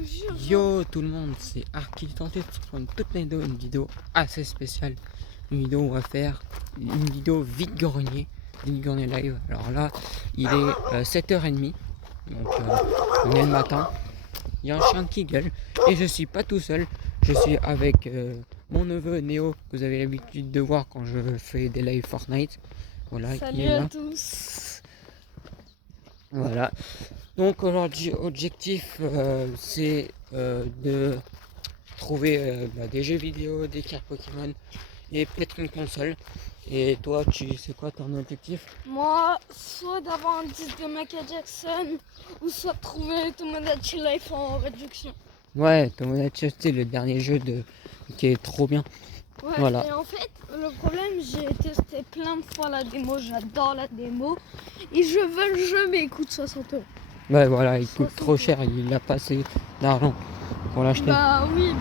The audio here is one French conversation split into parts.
te jure. Yo tout le monde, c'est Arki tenté de se prendre une vidéo assez spéciale. Une vidéo où on va faire une vidéo vide-grenier live. Alors là, il est 7h30, donc on est le matin. Il y a un chien qui gueule et je suis pas tout seul. Je suis avec mon neveu Néo, que vous avez l'habitude de voir quand je fais des lives Fortnite. Voilà, Salut qui est là. à tous. Voilà. Donc aujourd'hui, objectif, c'est de trouver des jeux vidéo, des cartes Pokémon et peut-être une console. Et toi, tu sais quoi ton objectif? Moi, soit d'avoir un disque de Michael Jackson, ou soit de trouver Tomodachi Life en réduction. Ouais, Tomodachi, c'est le dernier jeu qui est trop bien. Ouais, Voilà. et en fait, le problème, j'ai testé plein de fois la démo, j'adore la démo. Et je veux le jeu, mais il coûte 60 €. Ouais, voilà, il coûte 60 trop cher, il a pas assez d'argent pour l'acheter. Bah oui,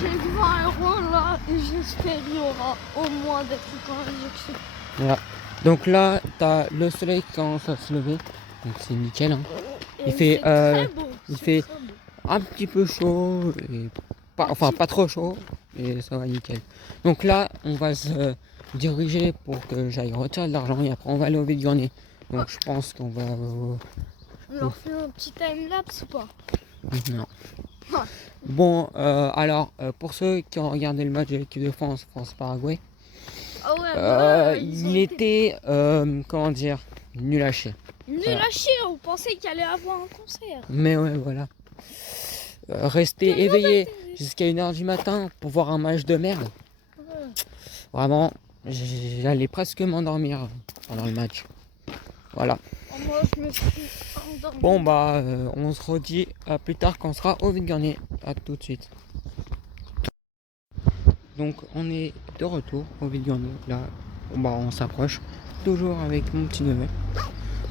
j'ai 20 € là, et j'espère qu'il y aura au moins des trucs en réduction. Voilà. Donc là, t'as le soleil qui commence à se lever, donc c'est nickel. Hein. Et fait, c'est très beau, il c'est fait- très beau. Un petit peu chaud, et pas trop chaud, et ça va nickel. Donc là, on va se diriger pour que j'aille retirer de l'argent et après on va aller au vide-grenier. Donc je pense qu'on va... On leur fait un petit time-lapse ou pas? Non. Ouais. Bon, alors, pour ceux qui ont regardé le match de l'équipe de France, France-Paraguay, Ah ouais, ils ont il était, comment dire, nul à chier. nul Voilà. à chier, on pensait qu'il allait avoir un concert. Mais ouais, voilà. Rester éveillé jusqu'à 1h du matin pour voir un match de merde. Ouais. Vraiment, j'allais presque m'endormir pendant le match. Voilà. Moi, je me suis endormie. Bon, bah, on se redit à plus tard quand on sera au vide-grenier. À tout de suite. Donc, on est de retour au vide-grenier. Là, bah, on s'approche. Toujours avec mon petit neveu.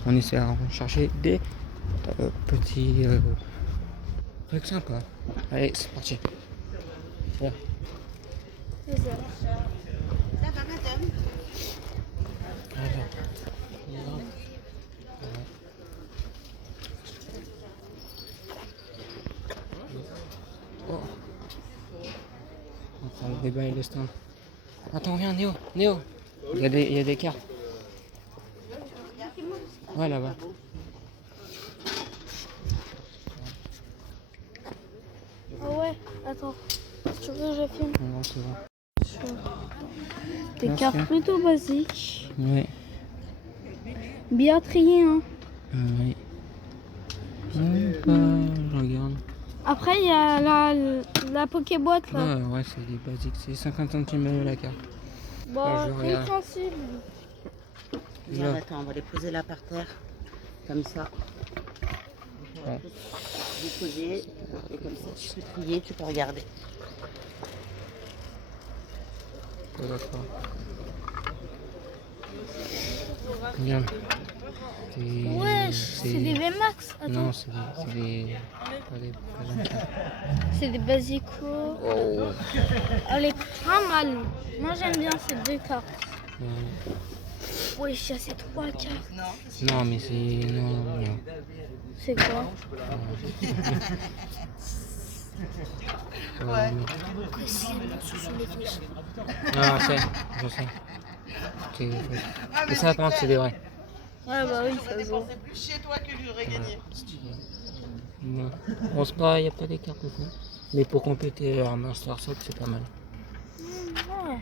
On essaie de chercher des petits trucs sympas. Allez, c'est parti. Voilà. C'est ça. Oh. On prend le débat et le stand. Attends, viens, Néo, Néo. Il y a des cartes. Ouais, là-bas. Ah ouais, attends. Si tu veux, je filme. On va se voir. Des Merci. cartes plutôt basiques. Ouais. Bien triées, hein. Oui. Je regarde. Après, il y a la Pokéboîte là. Ouais, c'est des basiques. C'est 50 centimes la carte. Bon, je regarde. compréhensible. Regarde, attends, on va les poser là par terre, comme ça. Ouais. Les poser, et comme ça tu peux trier, tu peux regarder. Ouais, d'accord. Regarde. Ouais, c'est des VMAX. Attends, Non, c'est des... Pas des... c'est des basicos. Oh. Elle est pas mal. Moi, j'aime bien ces deux cartes. Ouais. Ouais, j'ai ces trois cartes. Non, mais c'est... Non. C'est quoi? Ouais. Que c'est ce sont des flèches. Non, je sais. Mais ça, par contre, c'est des vrais. Ouais, bah oui, ça se voit. C'est plus chez toi que j'aurais gagné. Ouais. On se pas, il n'y a pas des cartes au fond. Mais pour compléter un Master Set, c'est pas mal. Ouais.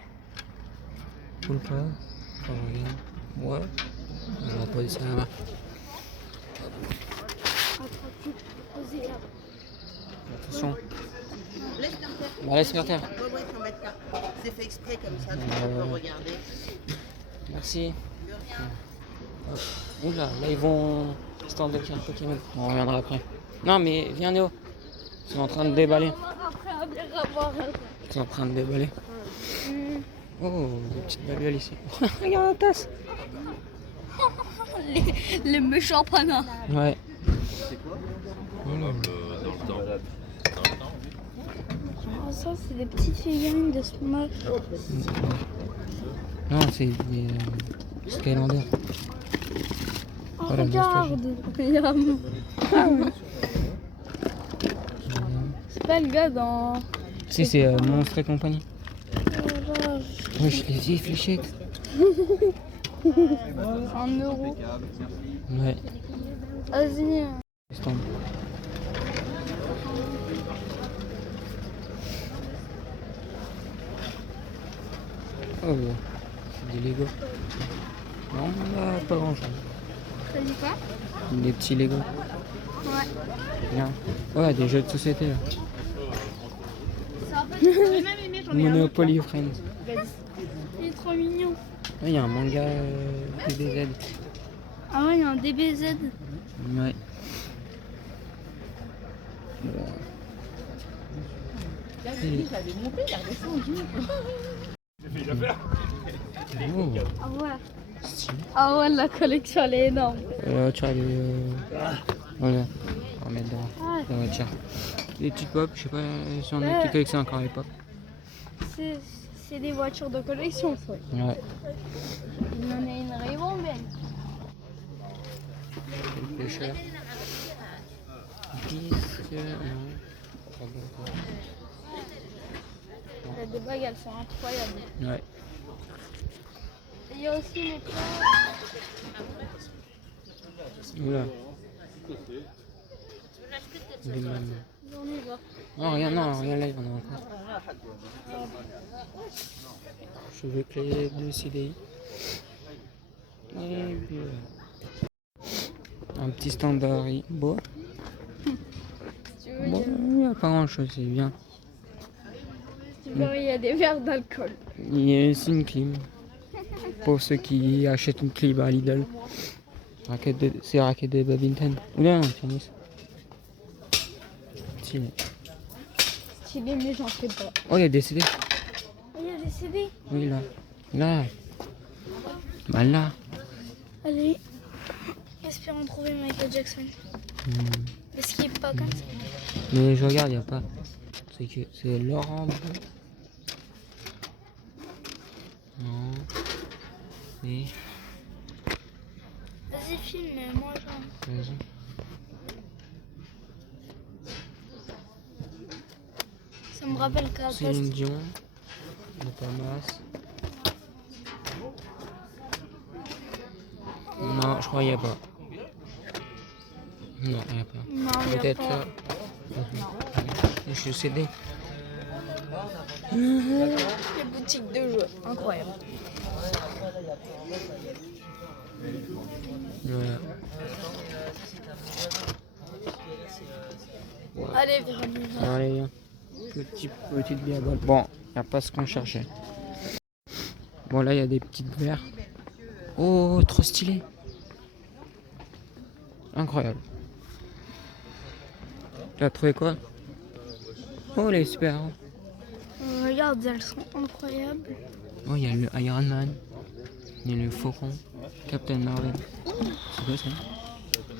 Cool pas. Attends, je regarde. Ouais. On va poser ça là-bas. Attention. Laisse par terre. Bah, laisse par terre. Ouais, faut mettre là. C'est fait exprès comme ça, tu peux regarder. Merci. De rien. Hop. Oula, là ils vont stand de cartes Pokémon. On reviendra après. Non mais viens Néo. Ils sont en train de déballer. Ils sont en train de déballer. Oh, des petites babioles ici. Regarde la tasse. Les méchants panas. Ouais. Oh, ça, c'est des petites figurines de Smash. Non, c'est des Skylanders. Oh, Voilà, regarde. Regarde. pas le gars dans... Si, c'est Monstre et compagnie. Voilà, Wesh, les vieilles fléchettes. 1€. Ouais. Vas-y. Stand. Oh, ouais. C'est des Lego. Non, bah, pas grand chose. Ça dit quoi? Des petits Lego. Ouais. Bien. Ouais, des jeux de société là. Ça va pas. Monopoly Friends. Il est trop mignon. Il y a un manga DBZ. Ah ouais, il y a un DBZ. Ouais. Oh, Ah ouais. stylé. Ah ouais, la collection elle est énorme. Tu as les. Voilà. On va mettre dans Ah, la voiture. Les petites pop, je sais pas si on a Ouais. qui collectionne encore les pop. c'est des voitures de collection, ça. Ouais. Il y en a une ribambelle. Le pêcheur. Disque. Non. Les bagues, elles sont incroyables. Ouais. Et il y a aussi les plats. Oula. Des mêmes. J'en ai pas. Non, rien là, il y en a encore. Cheveux clés de CDI. Et puis, un petit standard bois. Tu veux, Bon, il n'y a pas grand chose, c'est bien. il y a des verres d'alcool. Il y a aussi une clim. Pour ceux qui achètent une clim à Lidl. C'est raquette de badminton. Ou non, tennis. Stylé. Stylé, mais j'en fais pas. Oh, il y a des CD. Oh, il y a des CD. Oui, là. Là. Bah là. Allez. Espérons trouver Michael Jackson. Est-ce qu'il est pas comme ça? Mais je regarde, il n'y a pas. C'est que c'est Laurent Bleu. Non. Et. Vas-y, filme, moi j'en. Vas-y. Ça me rappelle Céline Carapaz. Dion. De Pamas. Non, je crois qu'il n'y a pas. Non, il n'y a pas. Non, il y a Peut-être pas. ça. Je suis CD. Les boutiques de jeux, incroyable. Voilà. Allez, Véronique. Allez, viens. Petite biabole. Bon, il n'y a pas ce qu'on cherchait. Bon, là, il y a des petites verres. Oh, trop stylé. Incroyable. Tu as trouvé quoi? Oh, les super. Regarde, elles sont incroyables. Oh, il y a le Iron Man. Il y a le Faucon. Captain Marvel. C'est quoi ça?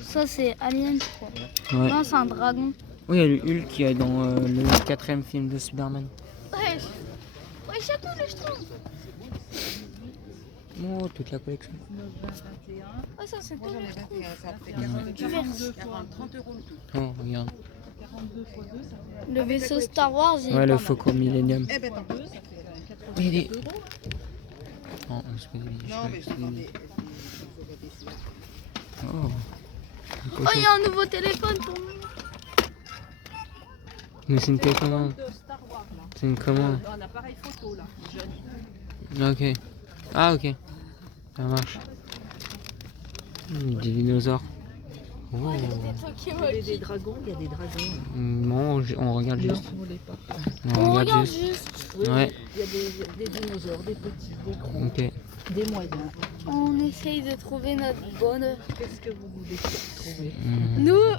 Ça, c'est Alien, je crois. Ouais. Non, c'est un dragon. Oh, il y a le Hulk qui est dans le 4e film de Superman. Ouais, ouais, château de Schtroumpf. Oh, toute la collection. Ouais, ça, c'est tout le Schtroumpf. Du verse. Oh, regarde. Le vaisseau Star Wars, il est Ouais, pas le mal. Faucon Millennium. Oh, il y a des... Oh, c'est pas des bijoux, Oh. Une Oh, il y pochette. a un nouveau téléphone pour nous. Mais c'est une télécommande. C'est une commande. Un appareil photo là, jeune. Ok. Ah, ok. Ça marche. Des dinosaures. Oh. Des trucs qui Il y a volent. des dragons, il y a des dragons. Non, on regarde Non, juste. vous voulez pas. On On regarde regarde juste. juste. Oui, Ouais. il y a des dinosaures, des petits, des gros, Ok. des moyens. On essaye de trouver notre bonheur. Qu'est-ce que vous voulez trouver?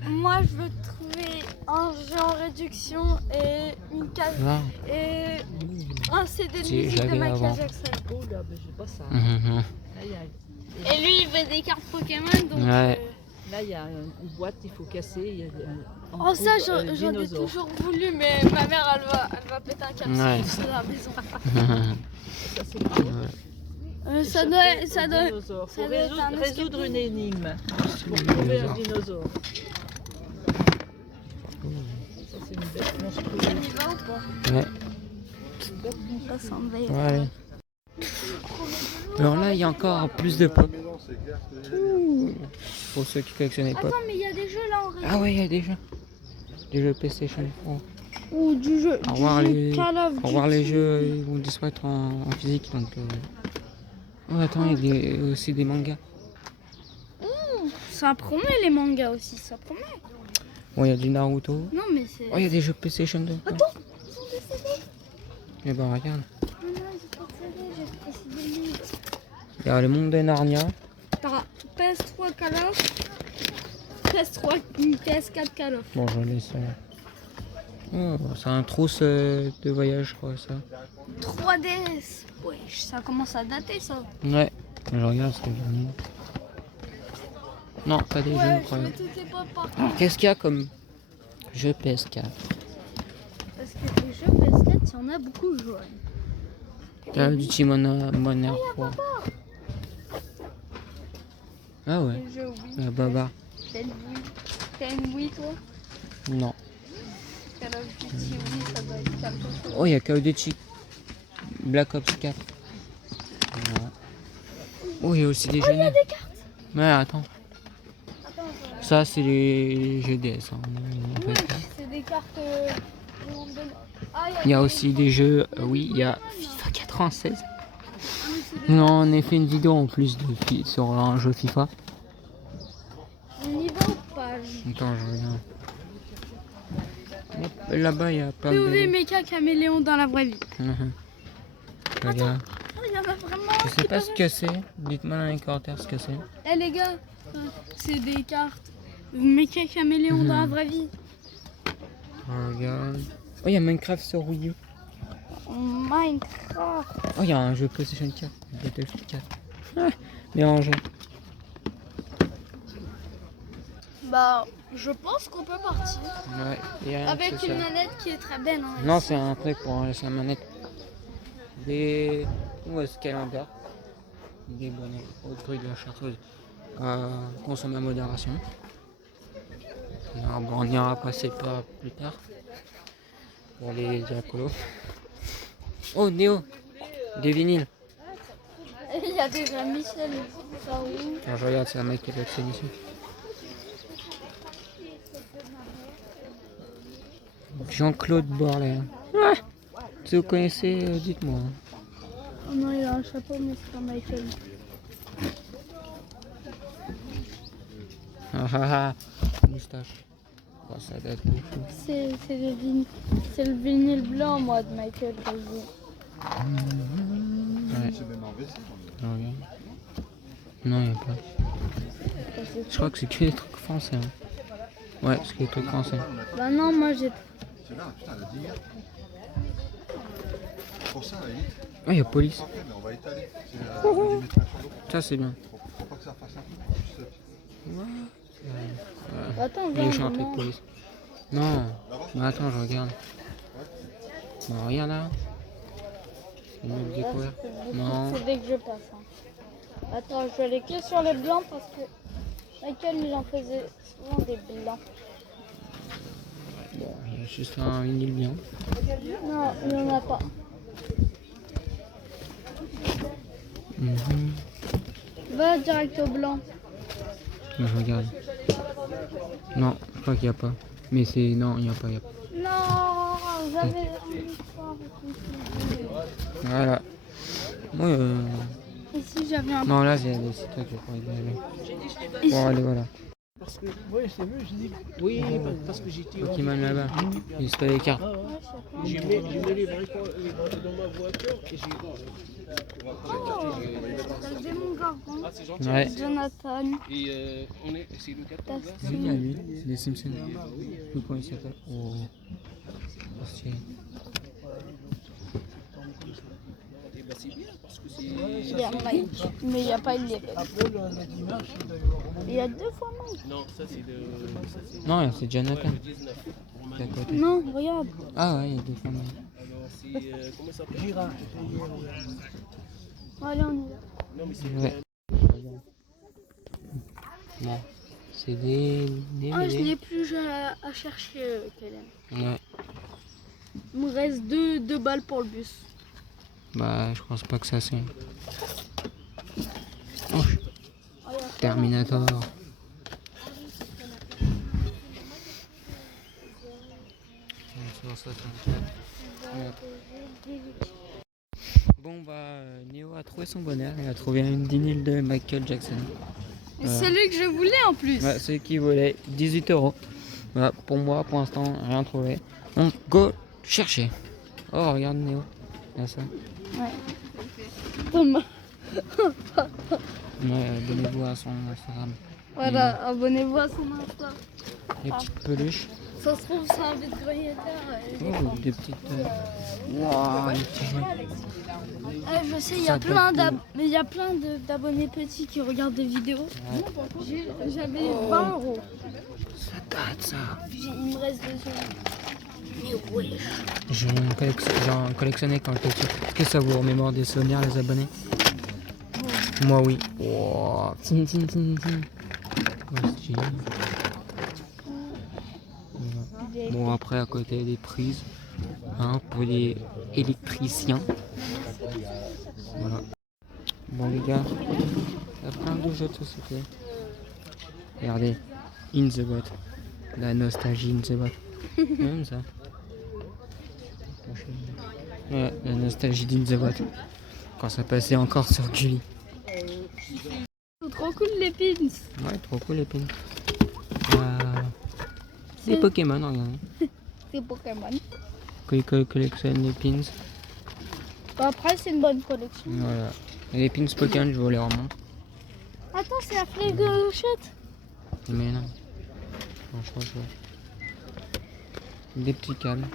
Moi, je veux trouver un jeu en réduction et une case Là. et un CD de Si, musique de j'avais Michael avant. Jackson. Oh là, ben j'ai pas ça. Mhm. Là, il y a, Et lui, il veut des cartes Pokémon, donc. Ouais. là, il y a une boîte, il faut casser. Il y a Oh, ça, un j'en ai dinosaure. toujours voulu, mais ma mère, elle va péter un câble Ouais. si c'est à la maison. Ça, c'est le jeu. Ça Un doit. dinosaure. ça Faut doit être un résoudre escape une énigme pour Le trouver un dinosaure. dinosaure. Ça, c'est une bête monstrueuse. là ou pas? Ouais. On passe en veille. Ouais, allez. Alors là, il y a encore plus de pop. Pour ceux qui collectionnent les pop. Attends, mais il y a des jeux là en réalité. Ah ouais, il y a des jeux. Des jeux PlayStation 3. Ou du jeu, Au revoir Call of Au revoir les Duty. jeux, ils vont disparaître en physique. Donc, Oh, attends, il y a aussi des mangas. Ça promet les mangas aussi, ça promet. Bon, il y a du Naruto. Non mais c'est... Oh, il y a des jeux PlayStation 2. Attends, ils sont décédés. Eh ben, regarde. Non, ils sont décédés, j'ai précisé limite. Il y a le monde de Narnia. T'as PS3 Call of, PS3, PS4 Call of. Bon, je laisse. Oh, c'est un trousse de voyage, je crois, ça. 3DS. Wesh, ça commence à dater ça. Ouais, je regarde ce que j'en ai. Non, pas des jeux, Ouais, je incroyable. mets toutes les pop partout. Alors, qu'est-ce qu'il y a comme jeu PS4? Parce que les jeux PS4, il y en a beaucoup jaunes. Il y a du Timon Monnaie 3. Ah ouais, Les jeux, oui. il y a Baba. T'as une Wii. T'as une Wii toi? Non. Call of Duty, oui, ça doit être quelque chose. Oh, il y a Call of Duty. Black Ops 4. Non. Oh, il y a aussi des jeux. Il y a des cartes. Mais attends. Attends, Ça, c'est les jeux DS. Hein. ouais, c'est des cartes. Ah, Il y a aussi des jeux. Oui, il y a FIFA 96. Non, on a fait une vidéo en plus sur un jeu FIFA. On y va ou pas? Attends, je regarde. Hop, là-bas, il y a pas POV de. Mecha Caméléon dans la vraie vie. Regarde. Oh, il y en a vraiment. Je sais pas ce que c'est. Dites-moi dans les commentaires ce que c'est. Eh les gars, c'est des cartes. Mecha Caméléon dans la vraie vie. Regarde. Oh, il y a Minecraft sur Wii U. Minecraft. Oh, il y a un jeu PlayStation 4. Battlefield 4. Ah, mélangé. Bah, je pense qu'on peut partir. Ouais, il y a rien Avec que c'est une ça. manette qui est très belle. Hein, Non, c'est un truc pour laisser la manette. Des. Où est-ce qu'elle en dort? Des bonnets. Autre truc de la chartreuse. Consommer à modération. Alors, bon, on ira passer par plus tard. Pour les alcoolos. Oh, Néo! Des vinyles. Il y a déjà Michel. Ça, oui. Quand je regarde, c'est un mec qui collectionne ici. Jean-Claude Borlet. Ah, si vous connaissez, dites-moi. Oh non, il a un chapeau, mais c'est pas Michael. Ah ah ah. Moustache. Oh, ça date de fou. C'est le vinyle blanc, moi, de Michael que je veux. Ouais. Je regarde. Non, il n'y a pas. Je crois que c'est que des trucs français. Hein. Ouais, c'est que des trucs français. Bah non, moi j'ai... C'est là, putain, la digue. Pour ça, à la limite, Ah, il y a police. parfait, mais on va étaler. C'est du métrage sur l'eau. Ça, c'est bien. Faut pas que ça fasse un coup. Juste, Attends, Il viens, est chanté maman. de police. Non. Mais attends, je regarde. Bon, regarde là. C'est mieux de découvrir. Non. C'est dès que je passe. Hein. Attends, je vais aller que sur les blancs parce que Michael, il en faisait souvent des blancs. Bon, il y a juste un vinyle bien. Non, il n'y en a pas. Mhm. Va direct au blanc. Je regarde. Non, je crois qu'il n'y a pas. Mais c'est. Non, il n'y a pas. Non, j'avais envie de voir avec une fille. Voilà. Moi, Ici, j'avais un... non, là, il y a des trucs que j'ai pas envie d'aller. Bon, allez, voilà. Parce que, ouais, c'est vrai, j'ai dit, oui, parce que j'étais en Pokémon là-bas. Il se fait les cartes. j'ai mis les bricoles dans ma voiture et j'ai. J'ai mon garçon, Ouais. Jonathan. Et on est, c'est le 14 là. Oui, il y a lui. C'est des Simpsons. Je sais plus comment il s'appelle. Oh. Oh, stylé. Et bah c'est bien parce que c'est. Il y a Mike, mais il n'y a pas une lettre. Il y a 2 fois Mike. Non, ça c'est le. Ça c'est Non, c'est Jonathan. le 19. C'est à côté. Non, regarde. Ah ouais, il y a des femmes. Alors c'est. Comment ça s'appelle? Allez, on y va. Non, mais c'est. Ouais. Bon. C'est des Ah, je DVD. n'ai plus à chercher, Kellen. Ouais. Il me reste 2 balles pour le bus. Bah, je pense pas que ça c'est. Oh, Terminator. Bon bah Néo a trouvé son bonheur, il a trouvé une vinyle de Michael Jackson. Et c'est lui que je voulais en plus. Ouais, c'est qui volait 18 €. Voilà, pour moi pour l'instant rien trouvé. Donc go chercher. Oh regarde Néo. Là ça. Thomas. Ouais, abonnez-vous à son Instagram. Voilà, abonnez-vous à son Insta. Les petites peluches. Ça se trouve, c'est un vide-grenier terre. Oh, des petites. Wow, les petits jouets. Je sais, il y Ça a date plein de- il y a plein d'abonnés petits qui regardent des vidéos. J'avais 20 €. Ça date ça. Il me reste 2 euros. Mais ouais. J'en collectionnais quand j'étais petit. Est-ce que ça vous remémore des souvenirs les abonnés? Moi oui. Wow. Tin, tin, tin, tin. Oh, stylé. Voilà. Bon après à côté des prises hein, pour les électriciens. Voilà. Bon les gars, il y a plein de jeux de société. Regardez, In the Bot. La nostalgie In the Bot. Même ça. Ouais, la nostalgie d'In the Bot. Quand ça passait encore sur Julie. C'est trop cool les pins. Ouais, trop cool les pins. Des Pokémon, regardez. C'est Pokémon. Qui collectionne les pins. Bon, après, c'est une bonne collection. Voilà. Et les pins Pokémon, je vous les remonte. Attends, c'est la flégochette. Mais non. Franchement, je vois. Des petits câbles.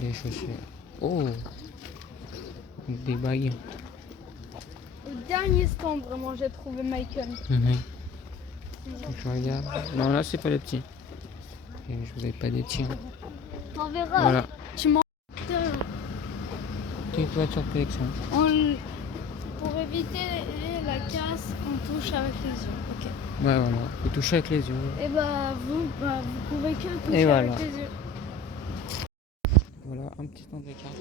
Des chaussures. Oh! Des bagues. Au dernier stand, vraiment, j'ai trouvé Michael. Je regarde. Non, là, c'est pas les petits. Et je vous ai pas des tiens. T'en verras. Voilà. Tu m'en... Des voitures de collection. Pour éviter la casse, on touche avec les yeux. Ok. Ouais, voilà. Faut toucher avec les yeux. Et vous pouvez que toucher Et avec voilà. les yeux. Voilà, un petit temps de carte.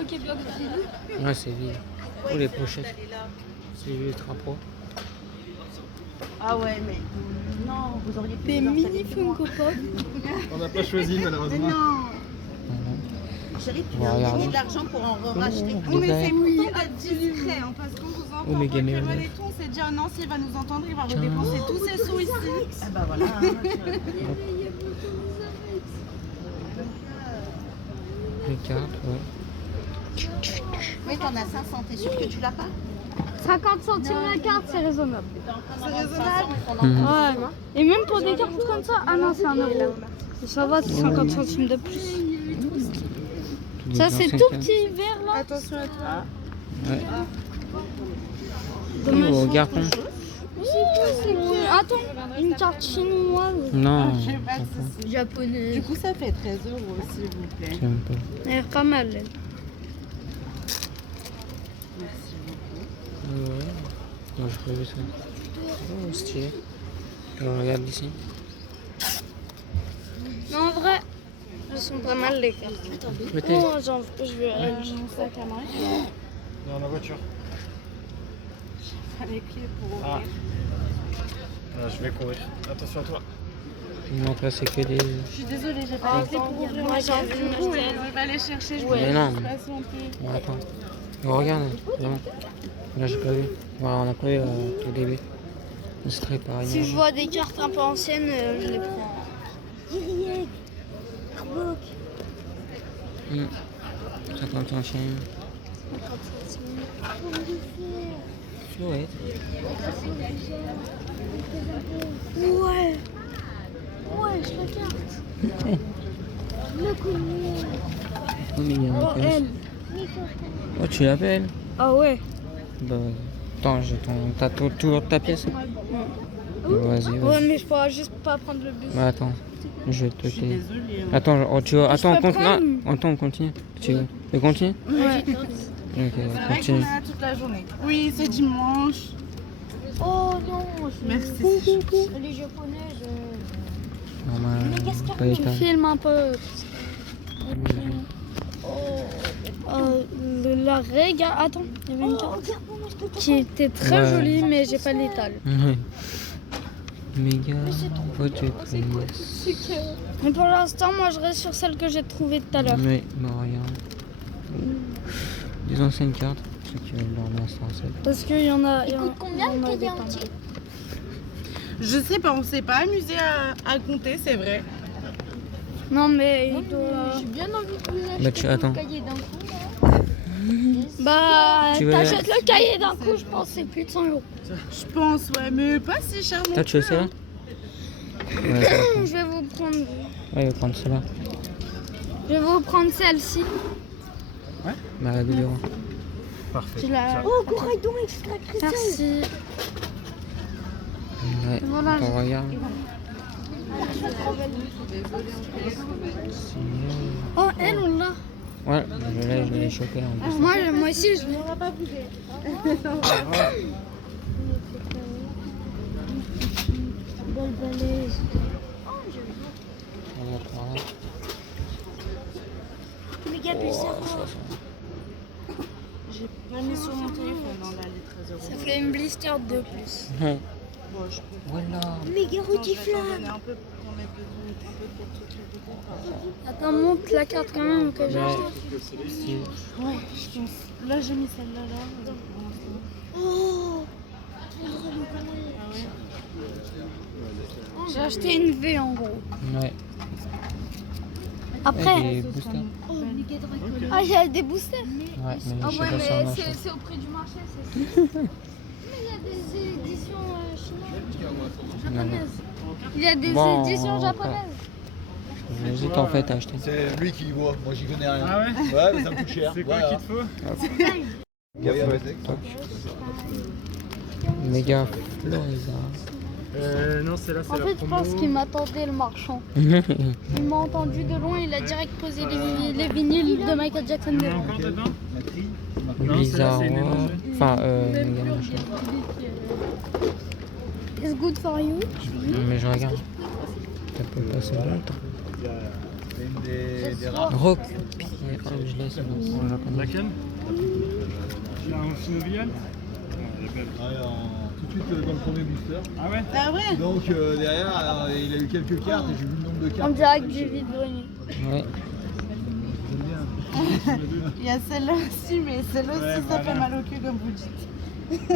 Ok, bien vide. Ouais, c'est vide. Oh, les pochettes. C'est ultra pro. Ah ouais, mais non, vous auriez pu Des vous mini installer plus loin. Funko Pop. On n'a pas choisi Mais malheureusement. non, Voilà. chérie, tu On va viens de regarder. gagner de l'argent pour en racheter. Oh, des bagues. Pourtant être discret, hein, parce qu'on vous entend Oh, mais pas gamers, Pokémon ouais. et tout, on s'est dit ah non, s'il va nous entendre, il va Tiens. redépenser tous ses sous ici. Ah bah voilà. Les cartes, ouais. Oui, t'en as 500, t'es sûr que tu l'as pas? 50 centimes la carte, c'est raisonnable. C'est raisonnable. Ouais. Et même pour des cartes comme ça, ah non, c'est 1 euro. Ça va, c'est 50 centimes de plus. Ça, c'est tout petit vert là. Attention à toi. Ouais. Dommage. Oh, garçon. Attends, une carte chinoise. Non, Ok, pas de souci. Japonaise. Du coup, ça fait 13 € s'il vous plaît. j'aime pas. Elle a l'air pas mal. Elle. Merci beaucoup. Ouais. Non, j'ai pas vu ça. Oh, stylé. Alors, regarde ici. Non, en vrai, elles sont pas mal les cartes. Côté. Oh, je veux elle. Mon sac à main. Dans la voiture. Les clés pour Ah. ouvrir. Je vais courir. Attention à toi. Non, après, c'est que des. Je suis désolée, j'ai pas les clés pour ouvrir moi, ma j'ai carte. envie de Du coup, m'acheter. je vais aller chercher. Je Mais non. vais patienter. Bon, attends. Oh, regarde, vraiment. Là, j'ai pas vu. Voilà, on a pas vu au début. C'est très pareil. Si je vois des cartes un peu anciennes, je les prends. 50 centimes. Flouette. Ouais. Ouais, je la carte. Le connais. Oh, mais il y a un Oh, peu. elle. Oh, tu l'appelles? Ah ouais. Bah, attends, t'as toujours ta pièce? Vas-y, Ouais, vas-y. mais je pourrais juste pas prendre le bus. Bah, attends, je vais te Je suis payer. désolée. Attends, attends, on peux continue. prendre Attends, on continue. Tu veux continuer? Ouais. Ok, C'est vrai qu'on continue. est là toute la journée. Oui, c'est dimanche. Oh non. Merci. Les japonaises. normal, pas Tu étal. filmes un peu. La réga. Attends, il y avait une carte qui était très Ouais. jolie, mais j'ai pas l'étal. Ouais. Méga protectrice. Mais pour l'instant, moi je reste sur celle que j'ai trouvée tout à l'heure. Oui, bah regarde. Des anciennes cartes, ceux qui veulent leur master set. Parce qu'il y en a. Il coûte combien le cahier entier? Je sais pas, on s'est pas amusé à compter, c'est vrai. Non, mais il doit. J'ai bien envie de vous acheter Bah tu attends. le cahier d'un coup. Bah, Tu veux- t'achètes le cahier d'un coup, je pense, c'est plus de 100 €. Je pense, ouais, mais pas si cher non Toi tu veux plus, celle-là hein. Ouais, ça va prendre. Je vais vous prendre. Ouais, il va prendre celle-là. Je vais vous prendre celle-ci. Bah la vidéo. Parfait. Tu l'as. Oh, couraille donc extra cristal. Merci. Ouais, Voilà. on regarde. Oh, elle, on l'a. Ouais, je l'ai chopé en plus. Moi aussi, je l'ai. Belle balèze. On va par là. Les gars, puis j'ai pas mis sur mon téléphone dans la lettre 0. Ça fait une blister de plus. Ouais. Bon, je peux Voilà. méga rediflamme. Un peu pour mettre un peu pour tout le Attends, montre la carte quand même que j'ai Ouais. achetée. Si. Ouais, je pense. Là, j'ai mis celle-là là. Oh. J'ai acheté une V en gros. Ouais. Après, Et des boosters. ah, j'ai des boosters. Ouais, mais Ah je sais ouais, pas si on mais en achète. c'est au prix du marché, c'est ça. Mais il y a des éditions chinoises, japonaises. Il y a des Bon, éditions après. japonaises. J'hésite en fait à acheter. C'est lui qui y voit, moi j'y connais rien. Ah ouais? Ouais, mais ça me coûte cher. C'est quoi Voilà. qu'il te faut? Méga Florisa. Non, c'est là, c'est En la fait, je promo. pense qu'il m'attendait le marchand. Il m'a entendu de loin, il a direct posé les vinyles de Michael Jackson Il y a devant. encore dedans? Bizarre. c'est une émotion. Enfin, méga machin. It's good for you. Non, mais je regarde. Ça peut passer longtemps. C'est une des rares. Rock. Je laisse. On la connaît. Laquelle? La Amphinovial? Elle est belle. Ouais, tout de suite dans le premier booster. Ah ouais? Ah ouais? Donc derrière, il a eu quelques cartes et j'ai vu le nombre de En cartes. direct du vide-grenier. Ouais. J'aime bien. Il y a celle-là aussi, mais celle-là aussi, Ouais, ça voilà. fait mal au cul comme vous dites.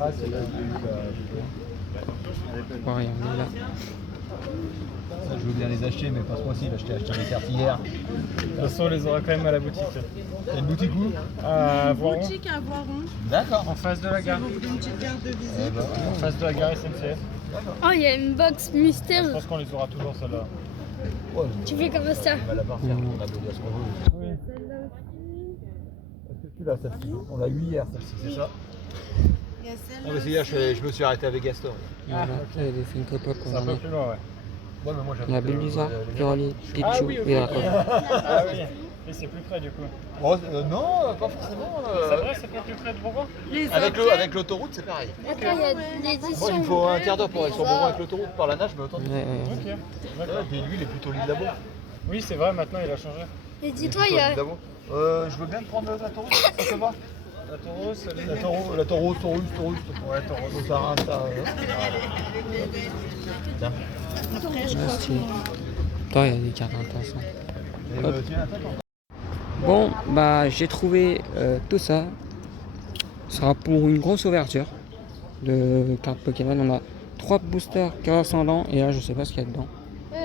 Ah, c'est là, Bon, regardez là. ça, je veux bien les acheter, mais pas ce mois-ci. Là, je t'ai acheté les cartes hier. De toute façon, on les aura quand même à la boutique. T'as une boutique où À Voiron, Boutique à Voiron. D'accord. en face de la gare. Une petite carte de visite. Eh ben, En face de la gare SNCF. Oh, il y a une box Je mystère. pense qu'on les aura toujours, celle-là. ouais, Tu fais comme ça. on va la parfaire, on a beau dire ce qu'on veut. Oui. Est-ce que tu l'as celle-ci? On l'a eu hier, celle-ci, c'est ça? Il y a Non, celle-là. mais c'est hier, je me suis arrêté avec Gaston. Voilà. Il y a des Funko Pop C'est qu'on un en peu a. plus loin, ouais. Ouais, mais moi, j'avais Il y a que Belisa, les- Piroli, Ah Pichu oui, ok. et Draco. Ah oui. Et c'est plus près du coup. Oh, non, pas forcément. C'est vrai, c'est pas plus près de Bourgoin? Avec l'autoroute, c'est pareil. Attends, il y a l'édition. Moi, il me faut un quart d'heure pour aller sur Bourgoin avec l'autoroute. Par la nage, mais autant. Ouais, ouais. Ok. Ouais, D'accord. puis lui, il est plutôt l'île d'Abo. Oui, c'est vrai, maintenant il a changé. Et dis-toi, il y a. Je veux bien te prendre la Taurus, ça te va? La Tauros, La Taurus. Ouais, Tauros. Ça. Tiens. Ah, stylé. Attends, il y a des cartes intéressantes. Et, Hop. tiens, attends. Bon, bah j'ai trouvé tout ça. Ce sera pour une grosse ouverture de cartes Pokémon. On a 3 boosters ascendants et là je sais pas ce qu'il y a dedans.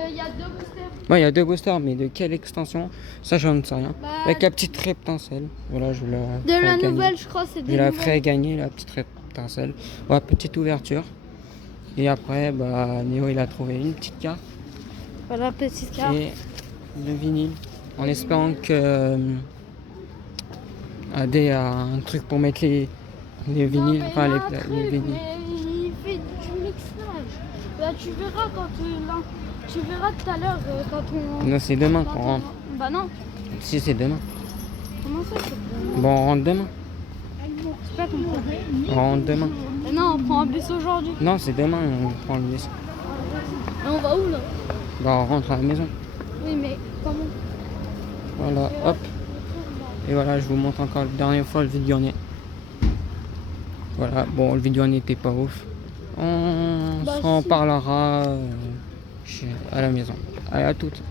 Il y a 2 boosters. Ouais, il y a 2 boosters, mais de quelle extension? Ça, je ne sais rien. Bah, Avec la petite reptincelle. Voilà, je la de ferai la gagner. nouvelle, je crois, c'est Je des la nouvelles. ferai gagner, la petite reptincelle. Voilà, petite ouverture. Et après, bah, Néo, il a trouvé une petite carte Voilà, petite carte. et le vinyle. En espérant que AD a un truc pour mettre les vinyles, Non, enfin mais il a un les truc, vinyles. mais il fait du mixage. Là, tu verras quand tu verras tout à l'heure quand on. Non, c'est demain quand qu'on on- rentre. Bah non. Si, c'est demain. Comment ça c'est demain? Bon, on rentre demain. C'est pas compris. On rentre demain. Mais non, on prend un bus aujourd'hui. Non, c'est demain, on prend le bus. Et on va où là? Bah, on rentre à la maison. Oui, mais comment? Voilà, hop. Et voilà, je vous montre encore la dernière fois le vide-grenier. Voilà, bon, le vide-grenier n'était pas ouf. On Bah, s'en si. parlera à la maison. Allez, à toutes.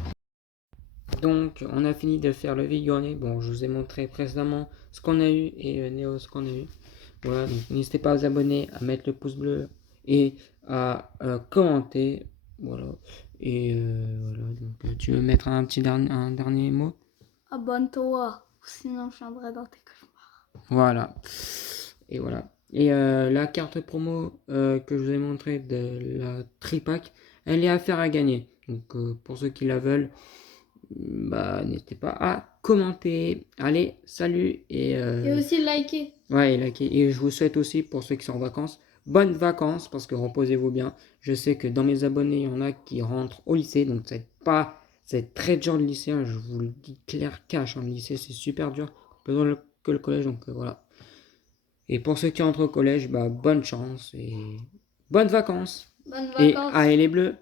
Donc, on a fini de faire le vide-grenier. Bon, je vous ai montré précédemment ce qu'on a eu et Néo ce qu'on a eu. Voilà, donc n'hésitez pas à vous abonner, à mettre le pouce bleu et à commenter. Voilà. Et voilà, donc tu veux mettre un dernier mot? Abonne-toi, sinon je viendrai dans tes cauchemars. Voilà. Et voilà. Et la carte promo que je vous ai montré de la tripack, elle est à faire à gagner. Donc pour ceux qui la veulent, bah n'hésitez pas à commenter. Allez, salut Et aussi liker. ouais, et liker. Et je vous souhaite aussi pour ceux qui sont en vacances, bonnes vacances parce que reposez-vous bien. Je sais que dans mes abonnés, il y en a qui rentrent au lycée, donc c'est très dur le lycée, hein, je vous le dis clair cash, hein, le lycée c'est super dur, plus dur que le collège, donc voilà. Et pour ceux qui entrent au collège, bah bonne chance et bonnes vacances. Bonnes Et vacances. allez les bleus.